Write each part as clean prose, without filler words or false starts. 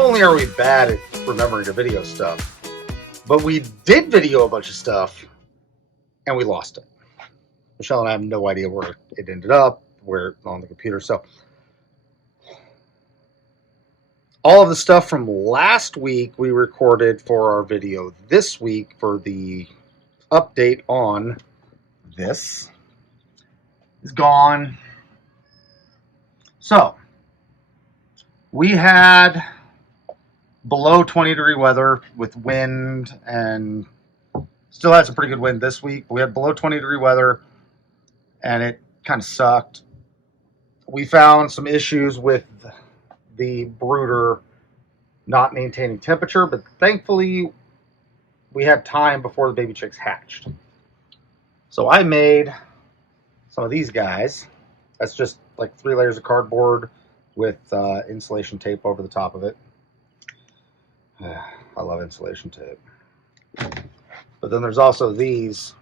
only are we bad at remembering to video stuff, but we did video a bunch of stuff and we lost it. Michelle and I have no idea where it ended up, where on the computer. So all of the stuff from last week we recorded for our video this week for the update on this is gone. So we had below 20-degree weather with wind, and still had some pretty good wind this week. But we had below 20-degree weather, and it kind of sucked. We found some issues with the brooder not maintaining temperature, but thankfully we had time before the baby chicks hatched. So I made some of these guys. That's just like 3 layers of cardboard with insulation tape over the top of it. I love insulation tape. But then there's also these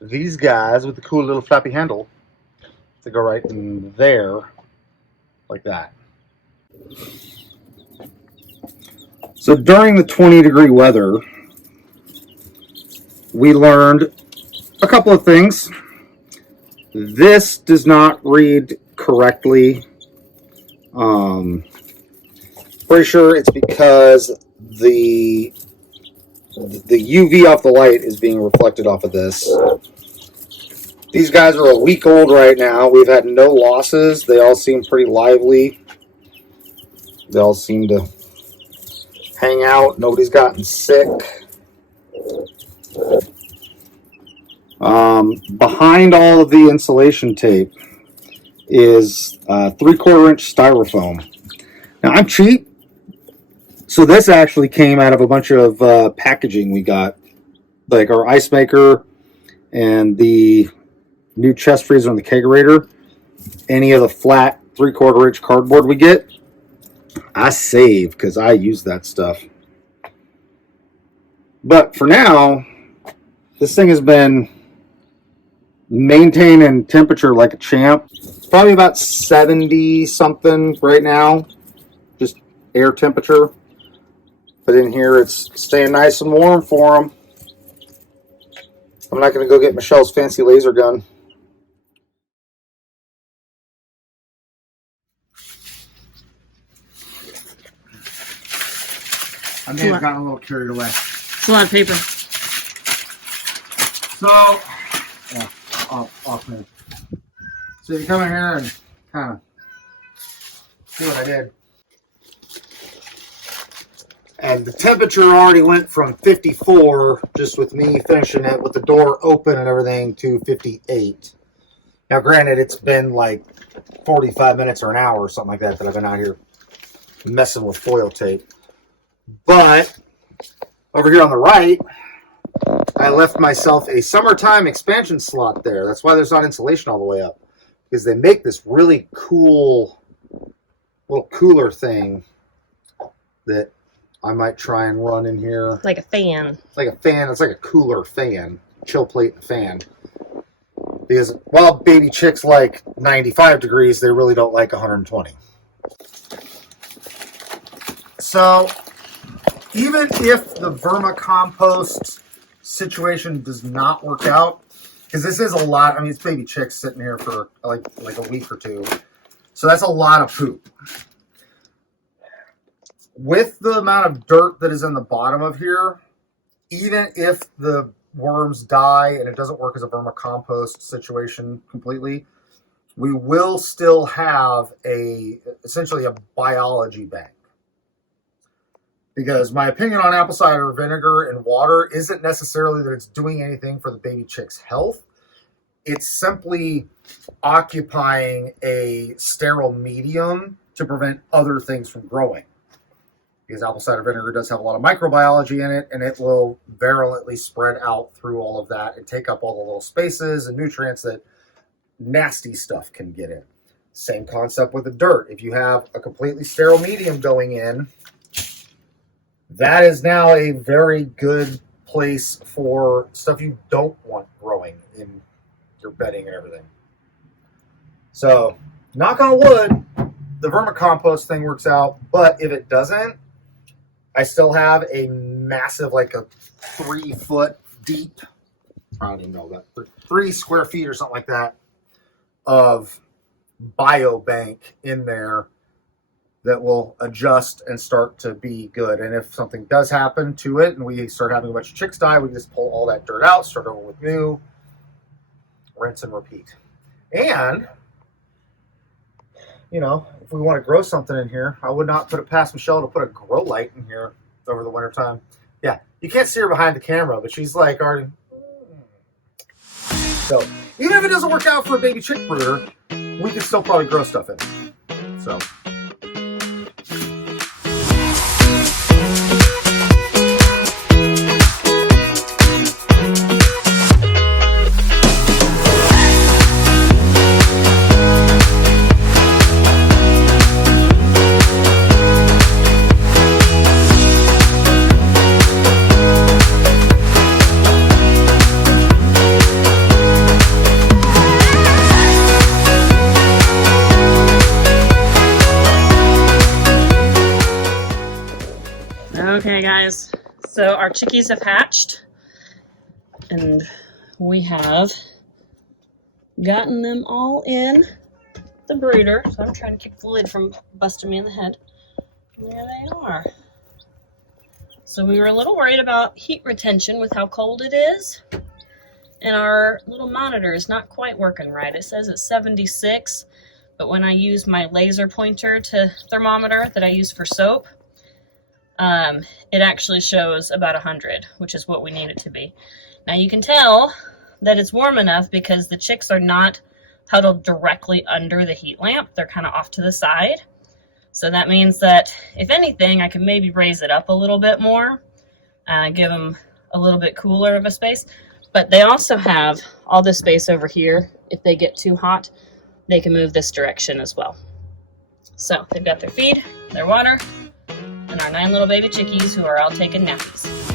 guys with the cool little flappy handle to go right in there, like that. So during the 20-degree weather, we learned a couple of things. This does not read correctly. Pretty sure it's because the UV off the light is being reflected off of this. These guys are a week old right now. We've had no losses. They all seem pretty lively. They all seem to hang out. Nobody's gotten sick. Behind all of the insulation tape is 3/4 inch styrofoam. Now I'm cheap, so this actually came out of a bunch of packaging we got, like our ice maker and the new chest freezer and the kegerator. Any of the flat 3/4 inch cardboard we get, I save because I use that stuff. But for now, this thing has been maintaining temperature like a champ. It's probably about 70 something right now, just air temperature. But in here, it's staying nice and warm for them. I'm not going to go get Michelle's fancy laser gun. I may have gotten a little carried away. It's a lot of paper. So, yeah, off me. So you come in here and kind of see what I did. And the temperature already went from 54, just with me finishing it with the door open and everything, to 58. Now, granted, it's been like 45 minutes or an hour or something like that I've been out here messing with foil tape. But over here on the right, I left myself a summertime expansion slot there. That's why there's not insulation all the way up, because they make this really cool little cooler thing that I might try and run in here. Like a fan. Like a fan. It's like a cooler fan. Chill plate and fan. Because while baby chicks like 95 degrees, they really don't like 120. So even if the vermicompost situation does not work out, because this is a lot. I mean, it's baby chicks sitting here for like a week or two. So that's a lot of poop. With the amount of dirt that is in the bottom of here, even if the worms die and it doesn't work as a vermicompost situation completely, we will still have essentially a biology bank. Because my opinion on apple cider vinegar and water isn't necessarily that it's doing anything for the baby chick's health. It's simply occupying a sterile medium to prevent other things from growing. Because apple cider vinegar does have a lot of microbiology in it, and it will virulently spread out through all of that and take up all the little spaces and nutrients that nasty stuff can get in. Same concept with the dirt. If you have a completely sterile medium going in, that is now a very good place for stuff you don't want growing in your bedding and everything. So, knock on wood, the vermicompost thing works out, but if it doesn't, I still have a massive, like a 3 foot deep, I don't even know that, 3 square feet or something like that, of biobank in there that will adjust and start to be good. And if something does happen to it and we start having a bunch of chicks die, we just pull all that dirt out, start over with new, rinse and repeat. And, you know, if we want to grow something in here, I would not put it past Michelle to put a grow light in here over the winter time. Yeah, you can't see her behind the camera, but she's like already. So even if it doesn't work out for a baby chick brooder, we can still probably grow stuff in it. So. Okay guys, so our chickies have hatched and we have gotten them all in the brooder. So I'm trying to keep the lid from busting me in the head. And there they are. So we were a little worried about heat retention with how cold it is. And our little monitor is not quite working right. It says it's 76, but when I use my laser pointer to thermometer that I use for soap, it actually shows about 100, which is what we need it to be. Now you can tell that it's warm enough because the chicks are not huddled directly under the heat lamp. They're kind of off to the side. So that means that if anything, I can maybe raise it up a little bit more, give them a little bit cooler of a space. But they also have all this space over here. If they get too hot, they can move this direction as well. So they've got their feed, their water, and our 9 little baby chickies who are all taking nappies.